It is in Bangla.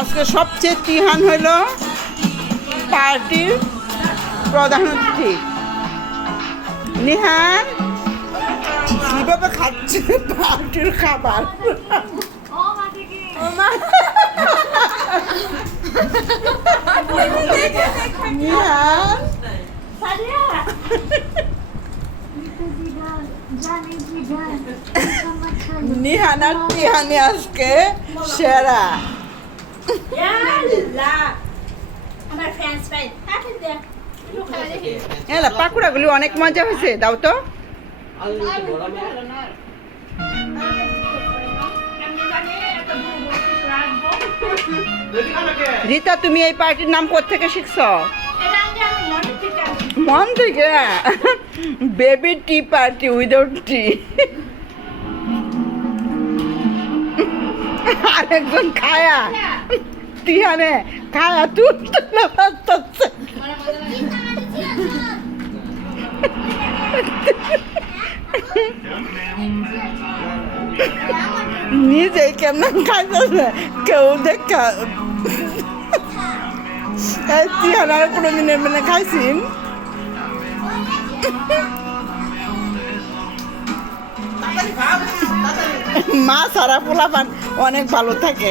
আজকে সবচেয়ে তিহান হইল পার্টির প্রধান অতিথি। নিহান কিভাবে খাচ্ছে পার্টির খাবার। নিহান নিহান আর তিহানি আজকে সেরা। পাকুড়াগুলি অনেক মজা হয়েছে, দাও তো। রীতা, তুমি এই পার্টির নাম কোত্থেকে শিখছ? মন থেকে। বেবি টি পার্টি উইদাউট টি। আরেকজন খায়া তিহানে খায়া তুলতে না পারতেছে। নিজেই কেমন খাইতেছে কেউ দেখা। এই তিহান আর কোনোদিনের মানে খাইছিন? মা সারা পোলাপান অনেক ভালো থাকে।